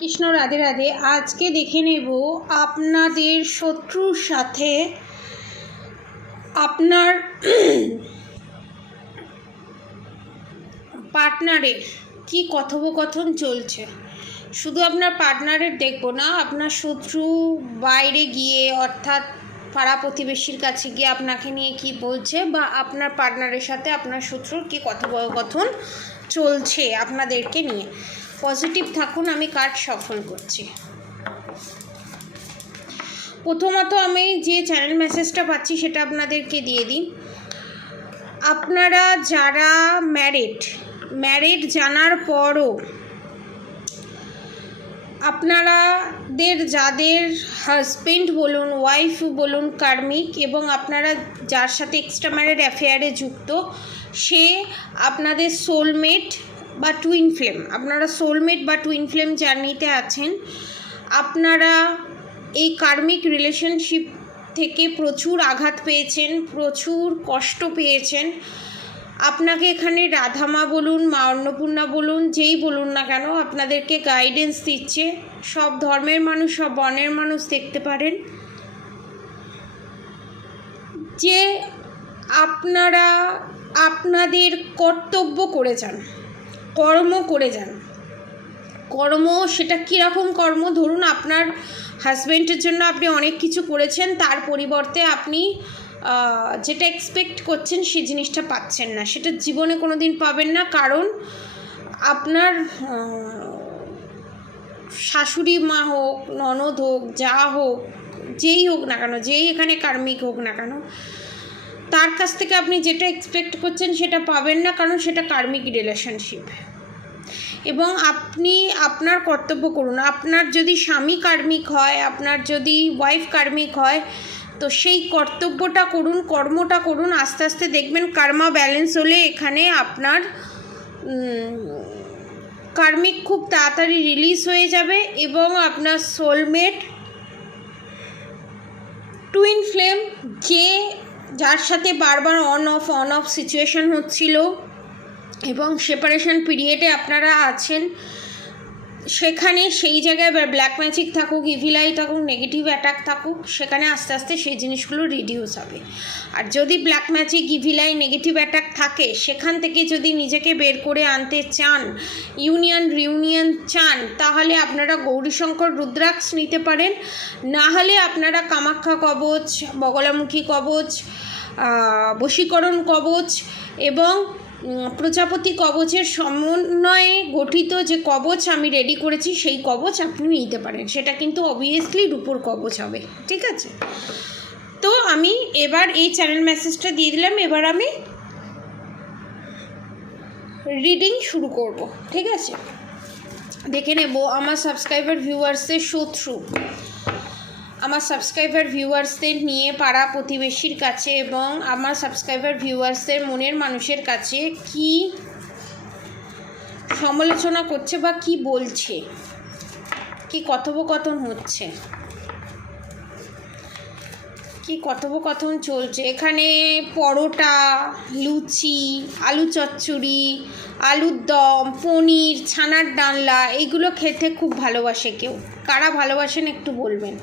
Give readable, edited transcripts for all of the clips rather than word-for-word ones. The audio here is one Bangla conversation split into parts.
কৃষ্ণ রাধে রাধে। আজকে দেখে নেব আপনাদের শত্রুর সাথে আপনার পার্টনারের কি কথোপকথন চলছে। শুধু আপনার পার্টনারের দেখব না, আপনার শত্রু বাইরে গিয়ে অর্থাৎ পাড়া প্রতিবেশীর কাছে গিয়ে আপনাকে নিয়ে কি বলছে, বা আপনার পার্টনারের সাথে আপনার শত্রুর কি কথোপকথন চলছে আপনাদেরকে নিয়ে। পজিটিভ থাকুন, আমি কার্ড সফল করছি। প্রথমত আমি যে চ্যানেল মেসেজটা পাচ্ছি সেটা আপনাদেরকে দিয়ে দিই। আপনারা যারা ম্যারিড জানার পরও আপনারাদের যাদের হাজব্যান্ড বলুন, ওয়াইফ বলুন কার্মিক, এবং আপনারা যার সাথে এক্সট্রা ম্যারিড অ্যাফেয়ারে যুক্ত, সে আপনাদের সোলমেট বা টুইন ফ্লেম, আপনারা সোলমেট বা টুইন ফ্লেম জার্নিতে আছেন। আপনারা এই কার্মিক রিলেশনশিপ থেকে প্রচুর আঘাত পেয়েছেন, প্রচুর কষ্ট পেয়েছেন। আপনাকে এখানে রাধামা বলুন, মা অন্নপূর্ণা বলুন, যেই বলুন না কেন, আপনাদেরকে গাইডেন্স দিচ্ছে। সব ধর্মের মানুষ, সব বর্ণের মানুষ দেখতে পারেন যে আপনারা আপনাদের কর্তব্য করে যান, কর্ম করে যান। কর্ম সেটা কীরকম কর্ম? ধরুন আপনার হাজব্যান্ডের জন্য আপনি অনেক কিছু করেছেন, তার পরিবর্তে আপনি যেটা এক্সপেক্ট করছেন সেই জিনিসটা পাচ্ছেন না, সেটা জীবনে কোনো দিন পাবেন না। কারণ আপনার শাশুড়ি মা হোক, ননদ হোক, যা হোক, যেই হোক না কেন, যেই এখানে কার্মিক হোক না কেন, তার কাছ থেকে আপনি যেটা এক্সপেক্ট করছেন সেটা পাবেন না, কারণ সেটা কার্মিক রিলেশনশিপ। এবং আপনি আপনার কর্তব্য করুন। আপনার যদি স্বামী কার্মিক হয়, আপনার যদি ওয়াইফ কার্মিক হয়, তো সেই কর্তব্যটা করুন, কর্মটা করুন। আস্তে আস্তে দেখবেন কার্মা ব্যালেন্স হলে এখানে আপনার কার্মিক খুব তাড়াতাড়ি রিলিজ হয়ে যাবে, এবং আপনার সোলমেট টুইন ফ্লেম, যার সাথে বারবার অন অফ সিচুয়েশন হচ্ছিল এবং সেপারেশন পিরিয়ডে আপনারা আছেন, সেখানে সেই জায়গায় ব্ল্যাক ম্যাজিক থাকুক, ইভিল আই থাকুক, নেগেটিভ অ্যাটাক থাকুক, সেখানে আস্তে আস্তে সেই জিনিসগুলো রিডিউস হবে। আর যদি black magic, evil I, negative attack থাকে, সেখান থেকে যদি নিজেকে বের করে আনতে চান, রিউনিয়ন চান, তাহলে আপনারা গৌরীশঙ্কর রুদ্রাক্ষ নিতে পারেন। না হলে আপনারা কামাখ্যা কবচ, বগলামুখী কবচ, বশীকরণ কবচ এবং প্রজাপতি কবচের সমন্বয়ে গঠিত যে কবচ আমি রেডি করেছি, সেই কবচ আপনি নিতে পারেন। সেটা কিন্তু অবভিয়াসলি রূপোর কবচ হবে, ঠিক আছে? তো আমি এবার এই চ্যানেল মেসেজটা দিয়ে দিলাম। এবার আমি রিডিং শুরু করব, ঠিক আছে? দেখে নেব আমার সাবস্ক্রাইবার ভিউয়ার্সদের শত্রু, আমার সাবস্ক্রাইবার ভিউয়ার্সদের নিয়ে পাড়া প্রতিবেশীর কাছে এবং আমার সাবস্ক্রাইবার ভিউয়ার্সদের মনের মানুষের কাছে কি সমালোচনা করছে বা কি বলছে, কি কথোপকথন হচ্ছে, কি কথোপকথন চলছে। এখানে পরোটা, লুচি, আলু চচ্চড়ি, আলুর দম, পনির, ছানার ডালনা, এইগুলো খেতে খুব ভালোবাসে কেউ। কারা ভালোবাসেন একটু বলবেন।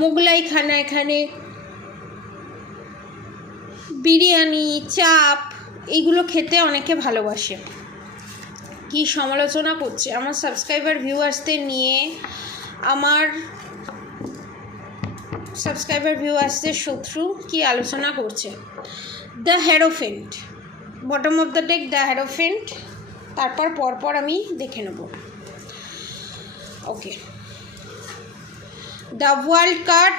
মোগলাই খানা, এখানে বিরিয়ানি, চাপ, এইগুলো খেতে অনেকে ভালোবাসে। কি সমালোচনা করছে আমার সাবস্ক্রাইবার ভিউয়ার্সদের নিয়ে, আমার সাবস্ক্রাইবার ভিউয়ার্সদের শত্রু কি আলোচনা করছে। The hierophant, bottom of the deck the hierophant, তারপর পরপর আমি দেখে নেব। Okay, the world card,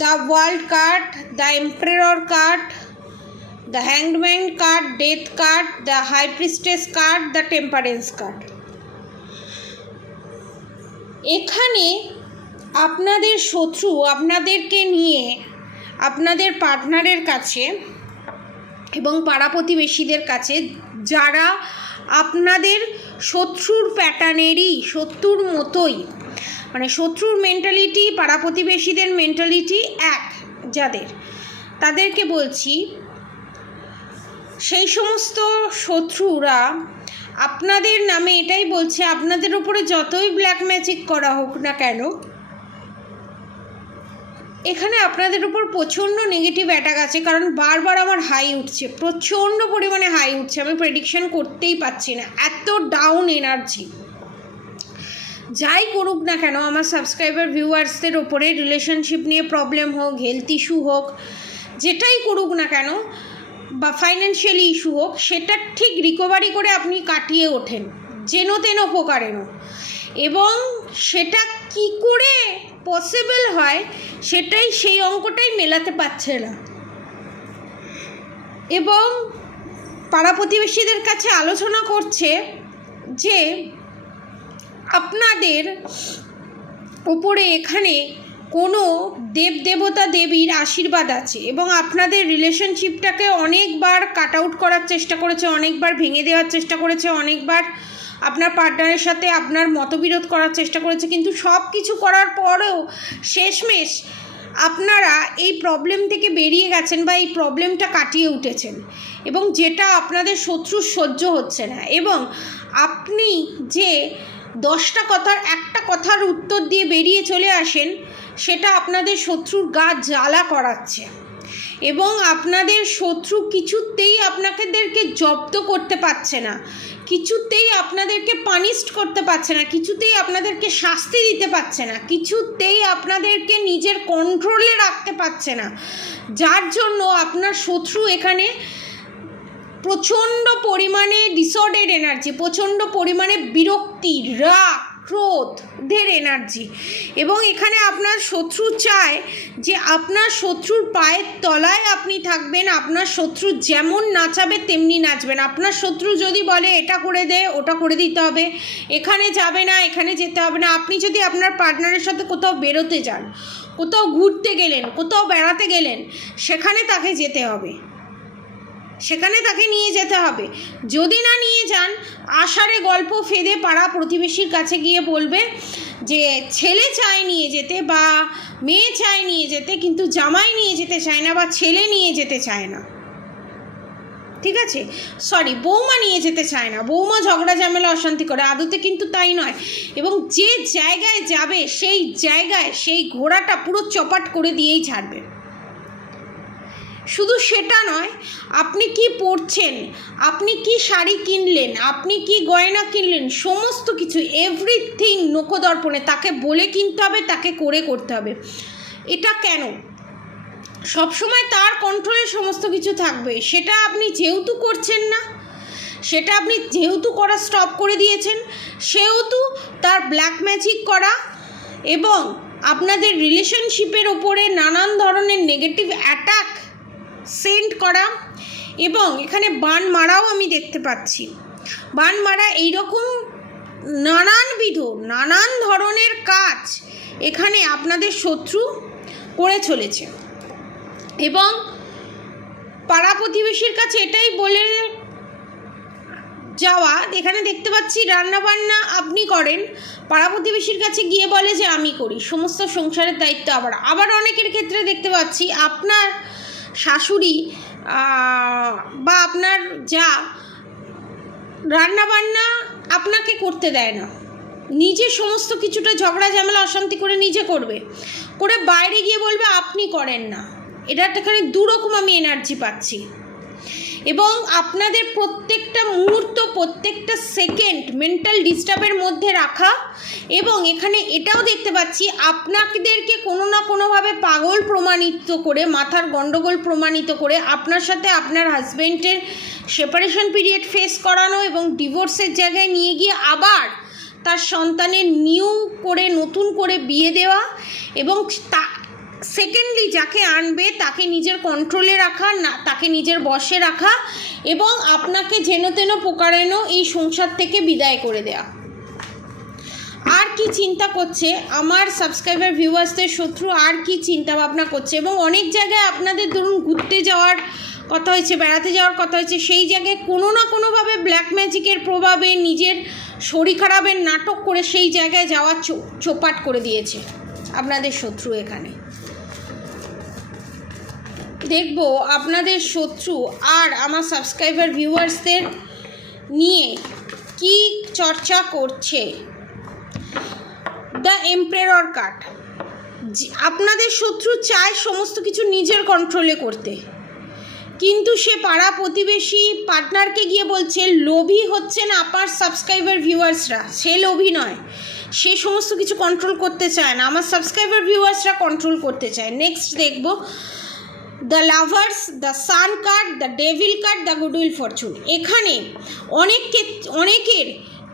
the world card, the emperor card, the hanged man card, death card, the high priestess card, the temperance card। এখানে আপনাদের শত্রু আপনাদেরকে নিয়ে আপনাদের পার্টনারের কাছে এবং পাড়া প্রতিবেশীদের কাছে, যারা আপনাদের শত্রুর প্যাটার্নেরই, শত্রুর মতোই, মানে শত্রুর মেন্টালিটি পাড়া প্রতিবেশীদের মেন্টালিটি এক, যাদের, তাদেরকে বলছি, সেই সমস্ত শত্রুরা আপনাদের নামে এটাই বলছে, আপনাদের উপরে যতই ব্ল্যাক ম্যাজিক করা হোক না কেন, এখানে আপনাদের উপর প্রচণ্ড নেগেটিভ অ্যাটাক আছে। কারণ বারবার আমার হাই উঠছে, প্রচণ্ড পরিমাণে হাই উঠছে, আমি প্রেডিকশন করতেই পারছি না, এত ডাউন এনার্জি। যাই করুক না কেন আমার সাবস্ক্রাইবার ভিউয়ার্সদের ওপরে, রিলেশনশিপ নিয়ে প্রবলেম হোক, হেলথ ইস্যু হোক, যেটাই করুক না কেন, বা ফাইন্যান্সিয়ালি ইস্যু হোক, সেটা ঠিক রিকভারি করে আপনি কাটিয়ে ওঠেন যেন তেন প্রকারেণ। এবং সেটা কি করে পসিবল হয় সেটাই, সেই অঙ্কটাই মেলাতে পারছে না। এবং পাড়া প্রতিবেশীদের কাছে আলোচনা করছে যে আপনাদের উপরে এখানে কোনো দেবদেবতা দেবীর আশীর্বাদ আছে এবং আপনাদের রিলেশনশিপটাকে অনেকবার কাট আউট করার চেষ্টা করেছে, অনেকবার ভেঙে দেওয়ার চেষ্টা করেছে, অনেকবার আপনার পার্টনারের সাথে আপনার মতবিরোধ করার চেষ্টা করেছে, কিন্তু সব কিছু করার পরেও শেষমেশ আপনারা এই প্রবলেম থেকে বেরিয়ে গেছেন বা এই প্রবলেমটা কাটিয়ে উঠেছেন। এবং যেটা আপনাদের শত্রুর সহ্য হচ্ছে না, এবং আপনি যে 10টা কথার একটা কথার উত্তর দিয়ে বেরিয়ে চলে আসেন, সেটা আপনাদের শত্রুর গা জ্বালা করাচ্ছে। এবং আপনাদের শত্রু কিছুতেই আপনাদেরকে জব্দ করতে পারছে না, কিছুতেই আপনাদেরকে পানিশড করতে পারছে না, কিছুতেই আপনাদেরকে শাস্তি দিতে পারছে না, কিছুতেই আপনাদেরকে নিজের কন্ট্রোলে রাখতে পারছে না। যার জন্য আপনার শত্রু এখানে প্রচণ্ড পরিমাণে ডিসঅর্ডার এনার্জি, প্রচণ্ড পরিমাণে বিরক্তি, রাগ, ক্রোধের এনার্জি। এবং এখানে আপনার শত্রু চায় যে আপনার শত্রুর পায়ের তলায় আপনি থাকবেন, আপনার শত্রু যেমন নাচাবে তেমনি নাচবেন। আপনার শত্রু যদি বলে এটা করে দে, ওটা করে দিতে হবে, এখানে যাবে না, এখানে যেতে হবে না। আপনি যদি আপনার পার্টনারের সাথে কোথাও বেরোতে যান, কোথাও ঘুরতে গেলেন, কোথাও বেড়াতে গেলেন, সেখানে তাকে যেতে হবে, সেখানে তাকে নিয়ে যেতে হবে। যদি না নিয়ে যান, আষাঢ়ে গল্প ফেদে পাড়া প্রতিবেশীর কাছে গিয়ে বলবে যে ছেলে চায় নিয়ে যেতে বা মেয়ে চায় নিয়ে যেতে, কিন্তু জামাই নিয়ে যেতে চায় না বা ছেলে নিয়ে যেতে চায় না, ঠিক আছে, সরি বৌমা নিয়ে যেতে চায় না, বৌমা ঝগড়া ঝামেলা অশান্তি করে, আদতে কিন্তু তাই নয়। এবং যে জায়গায় যাবে সেই জায়গায় সেই ঘোড়াটা পুরো চপাট করে দিয়েই ছাড়বে। শুধু সেটা নয়, আপনি কি পরছেন, আপনি কি শাড়ি কিনলেন, আপনি কি গয়না কিনলেন, সমস্ত কিছু এভরিথিং নখদর্পণে তাকে বলে কিনতে হবে, তাকে করে করতে হবে। এটা কেন? সবসময় তার কন্ট্রোলে সমস্ত কিছু থাকবে, সেটা আপনি যেহেতু করছেন না, সেটা আপনি যেহেতু করা স্টপ করে দিয়েছেন, সেহেতু তার ব্ল্যাক ম্যাজিক করা এবং আপনাদের রিলেশনশিপের ওপরে নানান ধরনের নেগেটিভ অ্যাটাক সেন্ড করা, এবং এখানে বান মারাও আমি দেখতে পাচ্ছি। বান মারা এইরকম নানান ধরনের কাজ এখানে আপনাদের শত্রু করে চলেছে। এবং পাড়া প্রতিবেশীর কাছে এটাই বলে যাওয়া, এখানে দেখতে পাচ্ছি রান্নাবান্না আপনি করেন, পাড়া প্রতিবেশীর কাছে গিয়ে বলে যে আমি করি, সমস্ত সংসারের দায়িত্ব। আবার অনেকের ক্ষেত্রে দেখতে পাচ্ছি আপনার শাশুড়ি বা আপনার যা রান্নাবান্না আপনাকে করতে দেয় না, নিজে সমস্ত কিছুটা ঝগড়া ঝামেলা অশান্তি করে নিজে করবে, করে বাইরে গিয়ে বলবে আপনি করেন না। এটা এখানে দুরকম আমি এনার্জি পাচ্ছি। এবং আপনাদের প্রত্যেকটা মুহূর্ত, প্রত্যেকটা সেকেন্ড মেন্টাল ডিস্টার্বের মধ্যে রাখা। এবং এখানে এটাও দেখতে পাচ্ছি আপনাদেরকে কোনো না কোনোভাবে পাগল প্রমাণিত করে, মাথার গণ্ডগোল প্রমাণিত করে আপনার সাথে আপনার হাজব্যান্ডের সেপারেশন পিরিয়ড ফেস করানো এবং ডিভোর্সের জায়গায় নিয়ে গিয়ে আবার তার সন্তানের নতুন করে বিয়ে দেওয়া, এবং সেকেন্ডলি যাকে আনবে তাকে নিজের কন্ট্রোলে রাখা, না তাকে নিজের বশে রাখা, এবং আপনাকে যেন তেন প্রকারেণ এই সংসার থেকে বিদায় করে দেয়া। আর কি চিন্তা করছে আমার সাবস্ক্রাইবার ভিউয়ার্সদের শত্রু, আর কি চিন্তা ভাবনা করছে? এবং অনেক জায়গায় আপনাদের ধরুন ঘুরতে যাওয়ার কথা হয়েছে, বেড়াতে যাওয়ার কথা হয়েছে, সেই জায়গায় কোনো না কোনোভাবে ব্ল্যাক ম্যাজিকের প্রভাবে নিজের শরীর খারাপের নাটক করে সেই জায়গায় যাওয়া চোপাট করে দিয়েছে আপনাদের শত্রু। এখানে দেখব আপনাদের শত্রু আর আমার সাবস্ক্রাইবার ভিউয়ার্সদের নিয়ে কি চর্চা করছে? The emperor card. আপনাদের শত্রু চায় সমস্ত কিছু নিজের কন্ট্রোলে করতে, কিন্তু সে পাড়া প্রতিবেশী পার্টনারকে গিয়ে বলছে লোভী হচ্ছেন আপনার সাবস্ক্রাইবার ভিউয়ার্সরা, সে লোভী নয়, সে সমস্ত কিছু কন্ট্রোল করতে চায় না, আমার সাবস্ক্রাইবার ভিউয়ার্সরা কন্ট্রোল করতে চায়। নেক্সট দেখব the lovers, the sun card, the devil card, the goodwill Fortune. এখানে অনেকের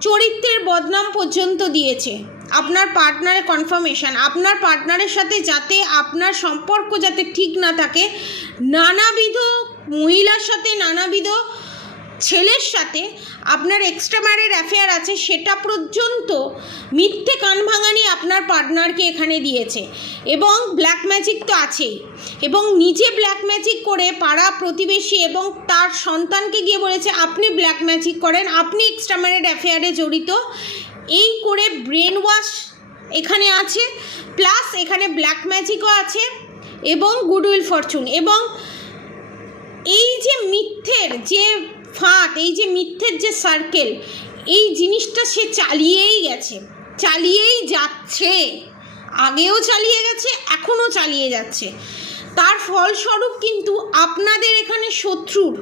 চরিত্রের বদনাম পর্যন্ত দিয়েছে আপনার পার্টনারের কনফার্মেশন। আপনার পার্টনারের সাথে যাতে আপনার সম্পর্ক যাতে ঠিক না থাকে, নানাবিধ মহিলার সাথে নানাবিধ ছেলের সাথে আপনার এক্সট্রা ম্যারিড অ্যাফেয়ার আছে, সেটা পর্যন্ত মিথ্যে কান ভাঙানি আপনার পার্টনারকে এখানে দিয়েছে। এবং ব্ল্যাক ম্যাজিক তো আছেই, এবং নিজে ব্ল্যাক ম্যাজিক করে পাড়া প্রতিবেশী এবং তার সন্তানকে গিয়ে বলেছে আপনি ব্ল্যাক ম্যাজিক করেন, আপনি এক্সট্রা ম্যারিড অ্যাফেয়ারে জড়িত, এই করে ব্রেন ওয়াশ এখানে আছে, প্লাস এখানে ব্ল্যাক ম্যাজিকও আছে এবং গুডউইল ফরচুন। এবং এই যে মিথ্যের যে ফাঁদ, এই যে মিথ্যের যে সার্কেল, এই জিনিসটা সে চালিয়েই গেছে, চালিয়েই যাচ্ছে, আগেও চালিয়ে গেছে, এখনও চালিয়ে যাচ্ছে। তার ফলস্বরূপ কিন্তু আপনাদের এখানে শত্রুর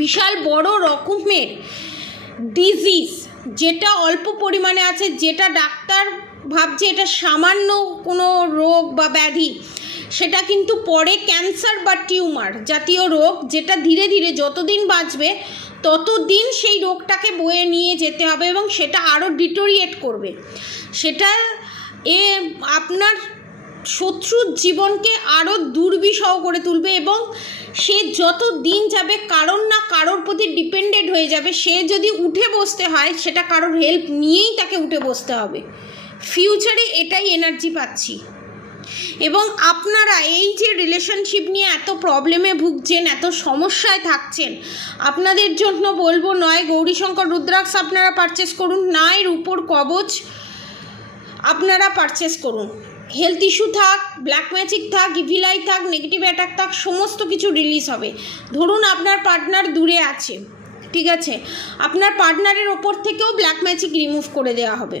বিশাল বড় রকমের ডিজিজ, যেটা অল্প পরিমাণে আছে, যেটা ডাক্তার ভাবছে এটা সামান্য কোনো রোগ বা ব্যাধি, সেটা কিন্তু পরে ক্যান্সার বা টিউমার জাতীয় রোগ, যেটা ধীরে ধীরে যতদিন বাঁচবে ততদিন সেই রোগটাকে বয়ে নিয়ে যেতে হবে এবং সেটা আরও ডিটোরিয়েট করবে, সেটা আপনার শত্রুর জীবনকে আরও দুর্বিষহ করে তুলবে। এবং সে যত দিন যাবে কারোর না কারোর প্রতি ডিপেন্ডেন্ট হয়ে যাবে। সে যদি উঠে বসতে হয় সেটা কারোর হেল্প নিয়েই তাকে উঠে বসতে হবে। ফিউচারে এটাই এনার্জি পাচ্ছি। এবং আপনারা এই যে রিলেশনশিপ নিয়ে এত প্রবলেমে ভুগছেন, এত সমস্যায় থাকছেন, আপনাদের জন্য বলবো নয় গৌরীশঙ্কর রুদ্রাক্ষ আপনারা পারচেস করুন, নয় রূপোর কবচ আপনারা পারচেস করুন। হেলথ ইস্যু থাক, ব্ল্যাক ম্যাজিক থাক, ইভিল আই থাক, নেগেটিভ অ্যাটাক থাক, সমস্ত কিছু রিলিজ হবে। ধরুন আপনার পার্টনার দূরে আছে, ঠিক আছে, আপনার পার্টনারের ওপর থেকেও ব্ল্যাক ম্যাজিক রিমুভ করে দেওয়া হবে।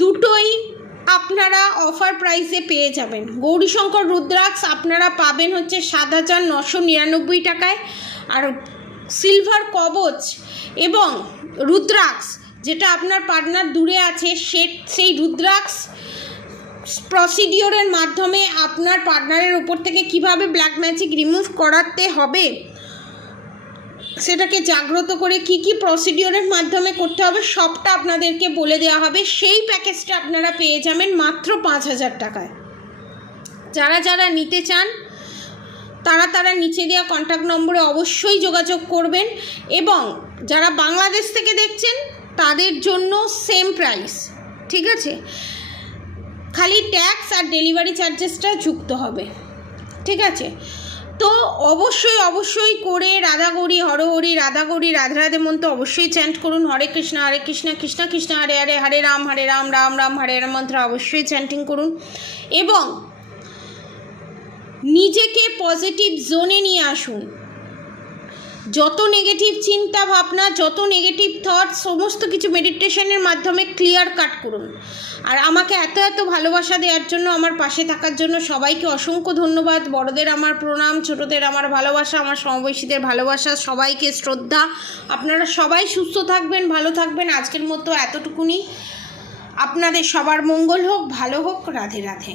দুটোই আপনারা অফার প্রাইসে পেয়ে যাবেন। গৌরীশঙ্কর রুদ্রাক্ষ আপনারা পাবেন হচ্ছে 7,999 টাকায়, আর সিলভার কবচ এবং রুদ্রাক্ষ যেটা আপনার পার্টনার দূরে আছে সেই রুদ্রাক্ষ প্রসিডিওরের মাধ্যমে আপনার পার্টনারের উপর থেকে কিভাবে ব্ল্যাক ম্যাজিক রিমুভ করাতে হবে, সেটাকে জাগ্রত করে কি কি প্রসিডিওরের মাধ্যমে করতে হবে সবটা আপনাদেরকে বলে দেওয়া হবে। সেই প্যাকেজটা আপনারা পেয়ে যাবেন মাত্র 5,000 টাকায়। যারা যারা নিতে চান তারা নিচে দেওয়া কন্ট্যাক্ট নম্বরে অবশ্যই যোগাযোগ করবেন। এবং যারা বাংলাদেশ থেকে দেখছেন তাদের জন্য সেম প্রাইস, ঠিক আছে, খালি ট্যাক্স আর ডেলিভারি চার্জেসটা যুক্ত হবে, ঠিক আছে। তো অবশ্যই করে রাধা গৌরী হরহরি, রাধা গৌরী রাধে রাধে মন্ত্র অবশ্যই চ্যান্ট করুন। হরে কৃষ্ণ কৃষ্ণ কৃষ্ণ হরে হরে, হরে রাম রাম রাম হরে রাম মন্ত্র অবশ্যই চ্যান্টিং করুন। এবং নিজেকে পজিটিভ জোনে নিয়ে আসুন। যত নেগেটিভ চিন্তা ভাবনা, যত নেগেটিভ থট, সমস্ত কিছু মেডিটেশনের মাধ্যমে ক্লিয়ার কাট করুন। আর আমাকে এত ভালোবাসা দেওয়ার জন্য, আমার পাশে থাকার জন্য সবাইকে অসংখ্য ধন্যবাদ। বড়দের আমার প্রণাম, ছোটদের আমার ভালোবাসা, আমার সমবয়সীদের ভালোবাসা, সবাইকে শ্রদ্ধা। আপনারা সবাই সুস্থ থাকবেন, ভালো থাকবেন। আজকের মতো এতটুকুনি। আপনাদের সবার মঙ্গল হোক, ভালো হোক। রাধে রাধে।